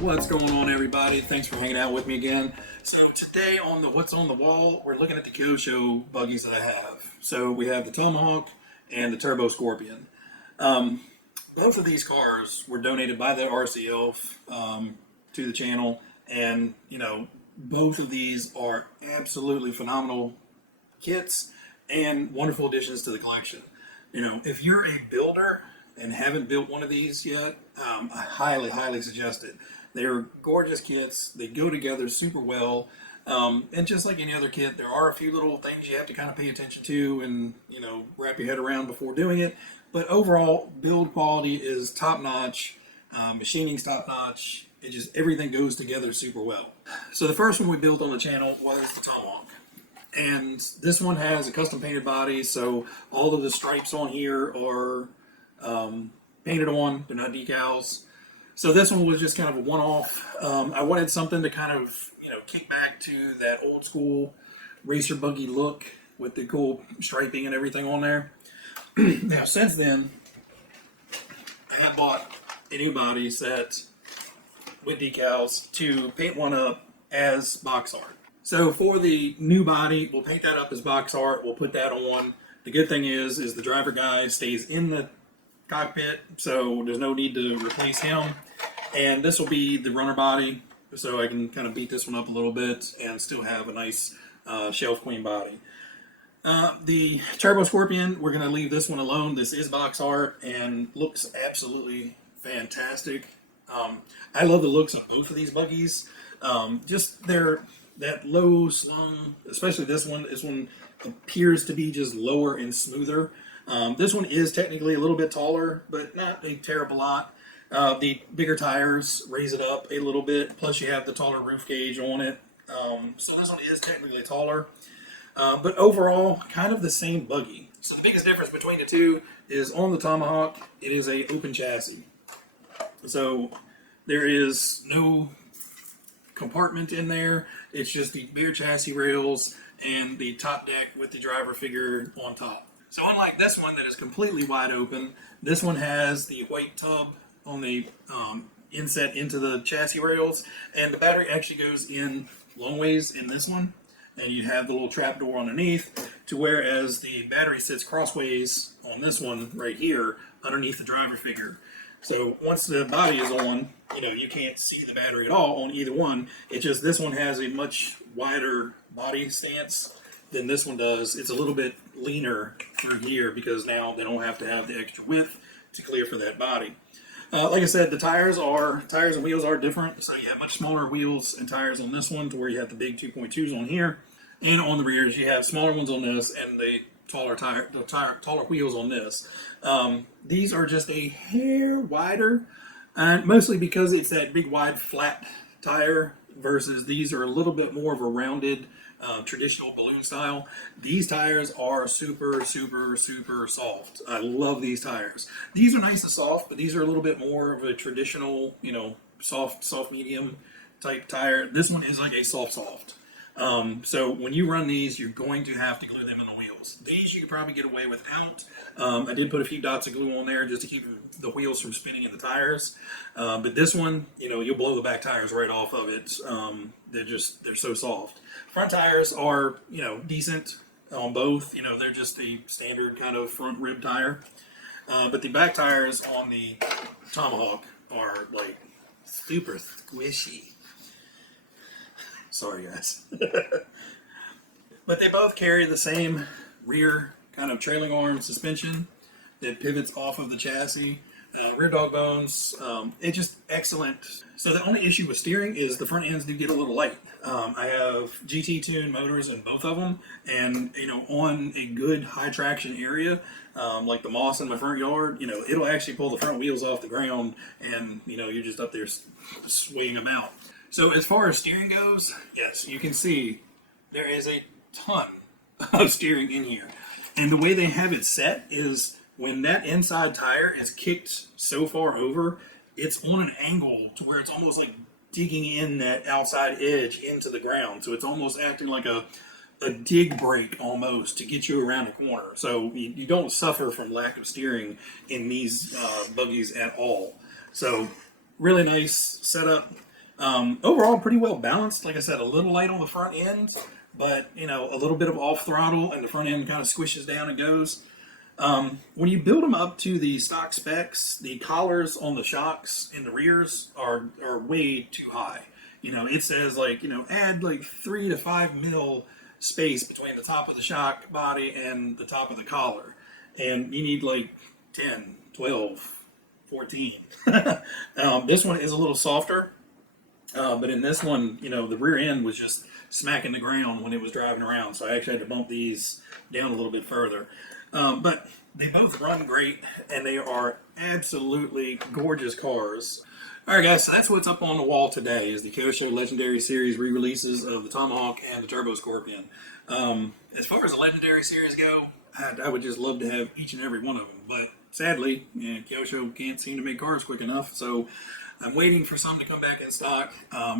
What's going on, everybody? Thanks for hanging out with me again. So today on the What's on the Wall, we're looking at the Kyosho buggies that I have. So we have the Tomahawk and the Turbo Scorpion. Both of these cars were donated by the RCL to the channel, and both of these are absolutely phenomenal kits and wonderful additions to the collection. If you're a builder and haven't built one of these yet, I highly suggest it. They're gorgeous kits. They go together super well. And just like any other kit, there are a few little things you have to kind of pay attention to and, wrap your head around before doing it. But overall, build quality is top notch. Machining's top notch. Everything goes together super well. So the first one we built on the channel was the Tomahawk. And this one has a custom painted body, so all of the stripes on here are painted on. They're not decals. So this one was just kind of a one-off. I wanted something to kind of, kick back to that old school racer buggy look with the cool striping and everything on there. Now, since then, I have bought a new body set with decals to paint one up as box art. So for the new body, we'll paint that up as box art. We'll put that on. The good thing is the driver guy stays in the cockpit, so there's no need to replace him. And this will be the runner body, so I can kind of beat this one up a little bit and still have a nice shelf clean body. The Turbo Scorpion, we're going to leave this one alone. This is box art and looks absolutely fantastic. I love the looks on both of these buggies. Just that low slung, especially this one. This one appears to be just lower and smoother. This one is technically a little bit taller, but not a terrible lot. The bigger tires raise it up a little bit, plus you have the taller roof gauge on it. So this one is technically taller. But overall, kind of the same buggy. So the biggest difference between the two is on the Tomahawk, it is a open chassis. So there is no compartment in there. It's just the bare chassis rails and the top deck with the driver figure on top. So unlike this one that is completely wide open, this one has the white tub on the inset into the chassis rails, and the battery actually goes in long ways in this one, and you have the little trap door underneath, to whereas the battery sits crossways on this one right here underneath the driver figure. So once the body is on, you can't see the battery at all on either one. It's just this one has a much wider body stance than this one does. It's a little bit leaner through here because now they don't have to have the extra width to clear for that body. Like I said, the tires and wheels are different. So you have much smaller wheels and tires on this one to where you have the big 2.2s on here. And on the rears, you have smaller ones on this and the taller wheels on this. These are just a hair wider, mostly because it's that big wide flat tire versus these are a little bit more of a rounded traditional balloon style. These tires are super soft. I love these tires. These are nice and soft, but these are a little bit more of a traditional, soft medium type tire. This one is like a soft. So when you run these, you're going to have to glue them in the wheels. These you could probably get away without. I did put a few dots of glue on there just to keep the wheels from spinning in the tires. But this one, you'll blow the back tires right off of it. They're so soft. Front tires are, decent on both. They're just the standard kind of front rib tire. But the back tires on the Tomahawk are like super squishy. Sorry, guys. But they both carry the same rear kind of trailing arm suspension that pivots off of the chassis. Rear dog bones. It's just excellent. So the only issue with steering is the front ends do get a little light. I have GT tuned motors in both of them, and on a good high traction area, like the moss in my front yard, it'll actually pull the front wheels off the ground, and you're just up there swaying them out. So as far as steering goes, yes, you can see there is a ton of steering in here. And the way they have it set is when that inside tire is kicked so far over, it's on an angle to where it's almost like digging in that outside edge into the ground. So it's almost acting like a dig brake almost to get you around the corner. So you don't suffer from lack of steering in these buggies at all. So really nice setup. Overall, pretty well balanced. Like I said, a little light on the front end, but you know, a little bit of off throttle, and the front end kind of squishes down and goes. When you build them up to the stock specs, the collars on the shocks in the rears are way too high. You know, it says like, you know, add like 3 to 5 mil space between the top of the shock body and the top of the collar. And you need like 10, 12, 14. This one is a little softer, but in this one, you know, the rear end was just smacking the ground when it was driving around. So I actually had to bump these down a little bit further. But they both run great, and they are absolutely gorgeous cars. All right, guys, so that's what's up on the wall today is the Kyosho Legendary Series re-releases of the Tomahawk and the Turbo Scorpion. As far as the Legendary Series go, I would just love to have each and every one of them, but sadly, yeah, Kyosho can't seem to make cars quick enough, so I'm waiting for some to come back in stock.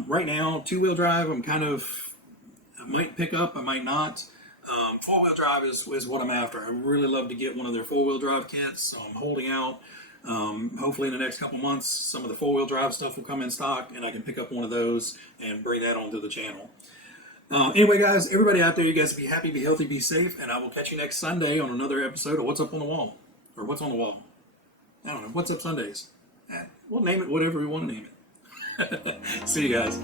Right now, two-wheel drive, I might pick up, I might not. Four-wheel drive is what I'm after. I really love to get one of their four-wheel drive kits, so I'm holding out. Hopefully in the next couple months, some of the four-wheel drive stuff will come in stock, and I can pick up one of those and bring that onto the channel. Anyway, guys, everybody out there, you guys be happy, be healthy, be safe, and I will catch you next Sunday on another episode of What's Up on the Wall. Or What's on the Wall. I don't know. What's Up Sundays? We'll name it whatever we want to name it. See you guys.